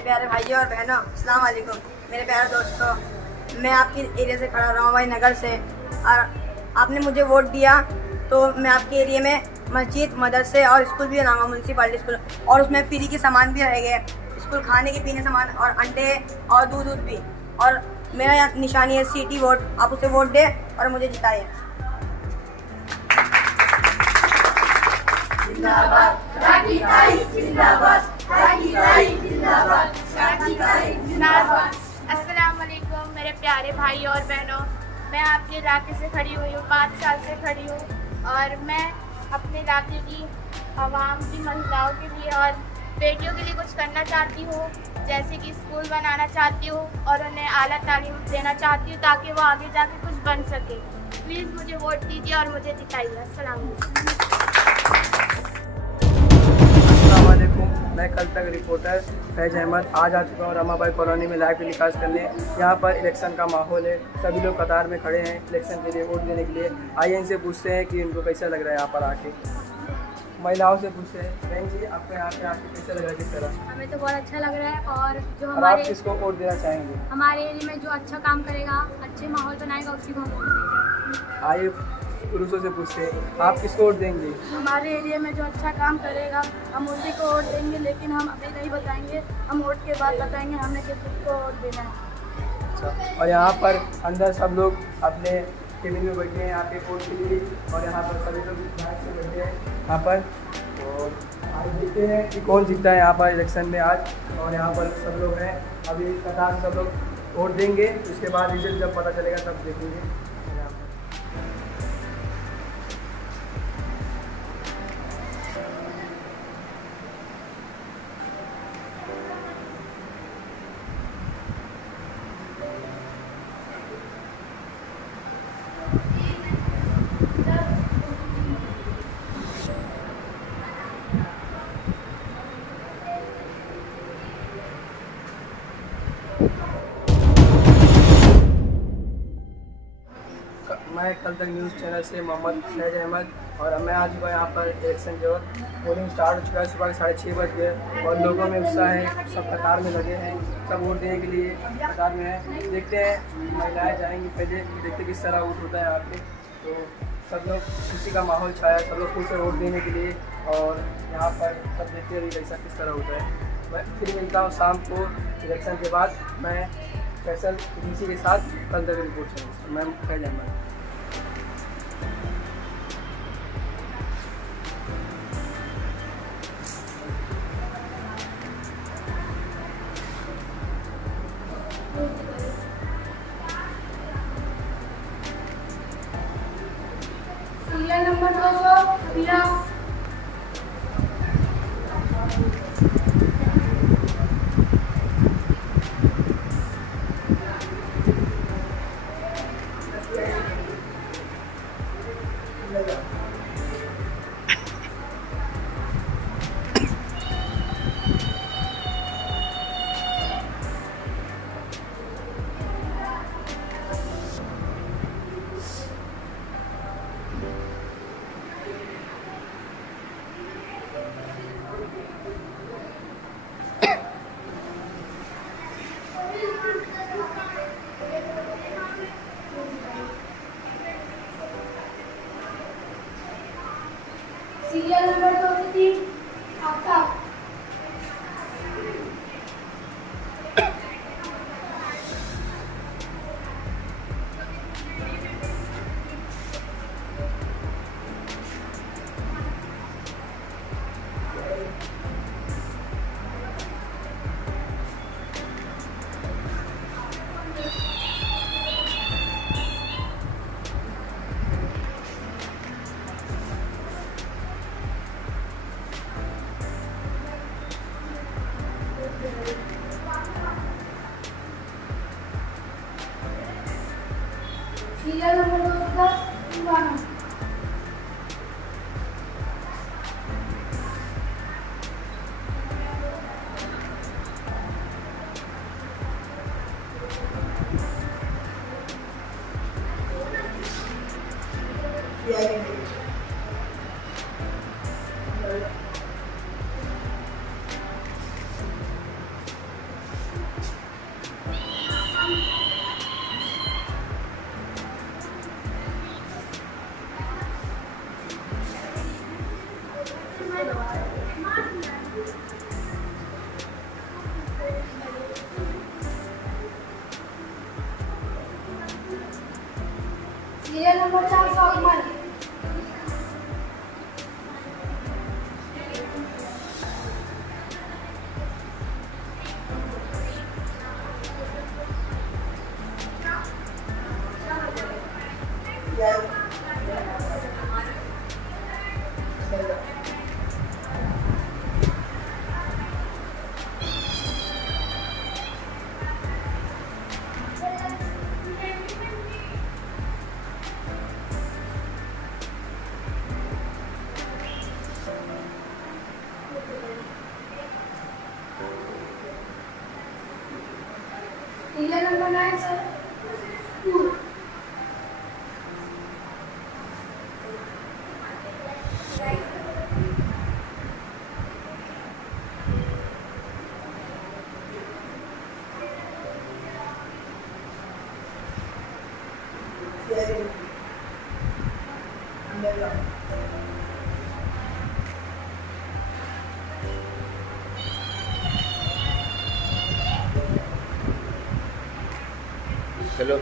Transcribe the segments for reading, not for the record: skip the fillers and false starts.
मेरे प्यारे भाइयों और बहनों, अस्सलाम वालेकुम। मेरे प्यारे दोस्तों, मैं आपके एरिया से खड़ा रमाबाई नगर से, और आपने मुझे वोट दिया तो मैं आपके एरिया में मस्जिद, मदरसे और स्कूल भी बनाऊंगा, म्यूनसिपल स्कूल, और उसमें फ्री के सामान भी रहेंगे, स्कूल खाने के पीने सामान और अंडे और दूध भी। और मेरा यहाँ निशानी है सीटी वोट। आप उसे वोट दें और मुझे जिताइए। अस्सलाम वालेकुम मेरे प्यारे भाई और बहनों, मैं आपके इलाके से खड़ी हुई हूँ, 5 साल से खड़ी हूँ, और मैं अपने इलाके की आवाम की महिलाओं के लिए और बेटियों के लिए कुछ करना चाहती हूँ, जैसे कि स्कूल बनाना चाहती हूँ और उन्हें आला तालीम देना चाहती हूँ ताकि वो आगे जाके कुछ बन सके। प्लीज़ मुझे वोट दीजिए और मुझे जिताइए। अस्सलाम वालेकुम। मैं कल तक रिपोर्टर फैज अहमद आज आ चुका हूँ रमाबाई कॉलोनी में लाइव टेलीकास्ट करने। यहाँ पर इलेक्शन का माहौल है, सभी लोग कतार में खड़े हैं इलेक्शन के लिए, वोट देने के लिए। आइए इनसे पूछते हैं कि इनको कैसा लग रहा है यहाँ पर आके। महिलाओं से पूछते हैं, बहन जी आपको यहाँ पे आके कैसा लग रहा है, किस तरह? हमें तो बहुत अच्छा लग रहा है, और जो और हमारे आप किसको वोट देना चाहेंगे? हमारे एरिया में जो अच्छा काम करेगा, अच्छे माहौल बनाएगा, उसी को हम वोट देंगे। आइए पुरुषों से पूछते हैं, आप किसको वोट देंगे? हमारे एरिया में जो अच्छा काम करेगा हम उसी को वोट देंगे, लेकिन हम अभी नहीं बताएंगे, हम वोट के बाद बताएंगे हमें किसको वोट देना है। अच्छा, और यहाँ पर अंदर सब लोग अपने केबिन में बैठे हैं यहाँ पे वोट के लिए, और यहाँ पर सभी लोग बाहर से बैठे हैं यहाँ पर। और आज देखते हैं कि कौन जीतता है यहाँ पर इलेक्शन में आज। और यहाँ पर सब लोग हैं, अभी कतार सब लोग वोट देंगे, उसके बाद रिजल्ट जब पता चलेगा तब देखेंगे। मैं कल तक न्यूज़ चैनल से मोहम्मद फैज अहमद, और मैं आज सुबह यहाँ पर इलेक्शन जो पोलिंग स्टार्ट हो चुका है, सुबह के 6:30 बज गए और लोगों में उत्साह है, सब कतार में लगे हैं, सब वोट देने के लिए कतार में हैं। देखते हैं महिलाएं जाएंगी पहले, देखते किस तरह वोट होता है यहाँ पे। तो सब लोग खुशी का माहौल छाया, सब लोग खुश है वोट देने के लिए, और यहाँ पर सब देखते हैं कैसा किस तरह होता है। मैं फिर मिलता हूँ शाम को इलेक्शन के बाद, मैं फैसल इसी के साथ कल तक रिपोर्ट चैनल। मैं Faiz Ahmad. Serial number 213। Serial number 203 आपका। सीरियल नंबर 210 दीवाना। Serial number 451। Serial number 972। चलो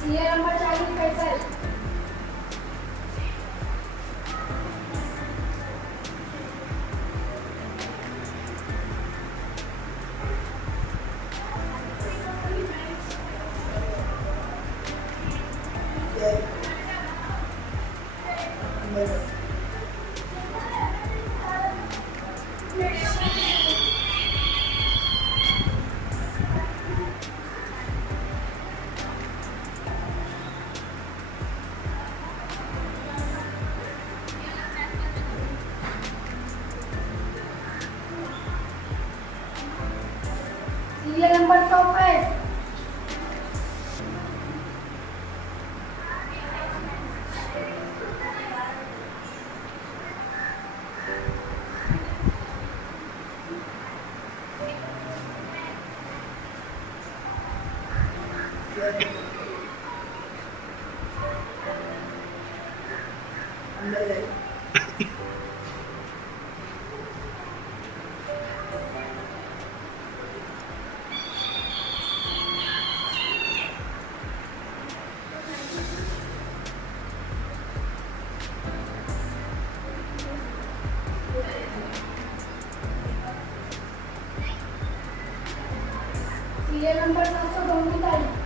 serial number 40 Faisal. Serial number 105। Serial number 752।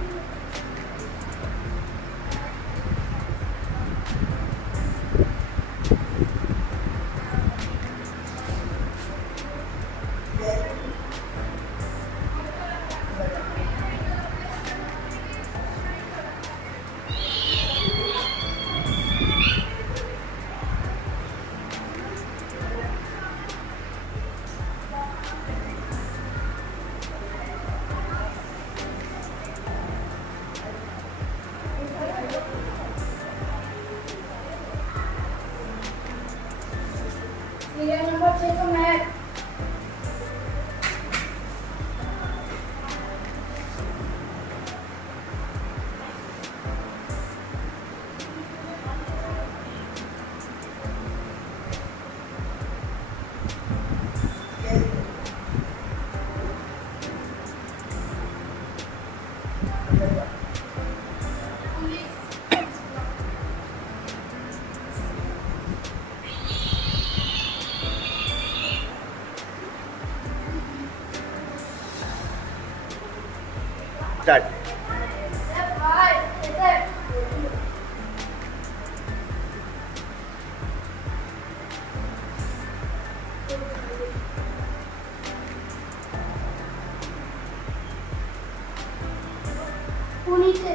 Serial number 665। Start Pune से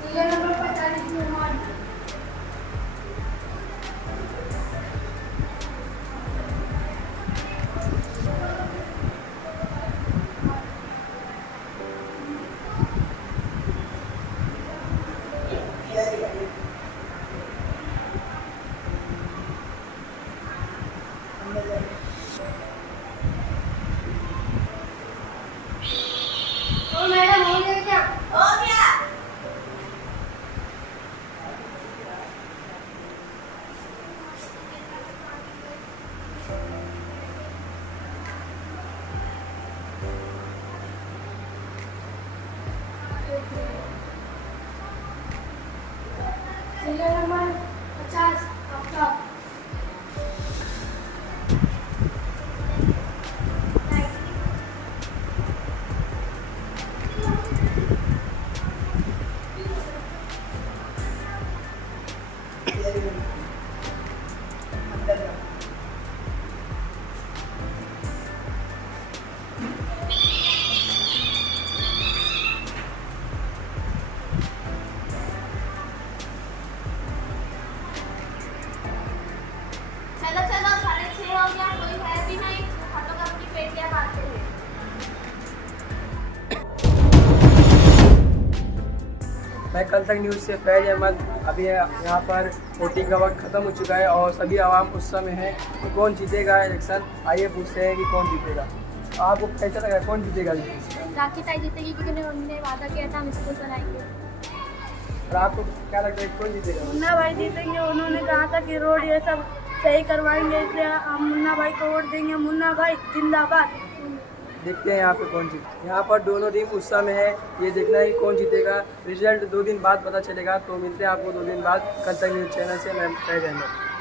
सीरियल नंबर 45 मेहमान। तो मैडम हो गया क्या? हो गया। मैं कल तक न्यूज़ से फैज अहमद। अभी यहाँ पर वोटिंग का वक्त ख़त्म हो चुका है और सभी आवाम गुस्सा में है कि कौन जीतेगा इलेक्शन। आइए पूछते हैं कि कौन जीतेगा। आपको कैसा लगा, कौन जीतेगा? राखी ताई जीतेगी क्योंकि उन्होंने वादा किया था हम स्कूल बनाएंगे। और आपको क्या लगता है कौन जीतेगा? मुन्ना भाई जीतेंगे, उन्होंने कहा था कि रोड ये सब सही करवाएंगे, इसलिए हम मुन्ना भाई को वोट देंगे। मुन्ना भाई जिंदाबाद। देखते हैं यहाँ पे कौन जीते। यहाँ पर दोनों टीम उत्साह में है, ये देखना है कि कौन जीतेगा। रिजल्ट 2 दिन बाद पता चलेगा। तो मिलते हैं आपको 2 दिन बाद कल तक न्यूज़ चैनल से। मैं फैज अहमद।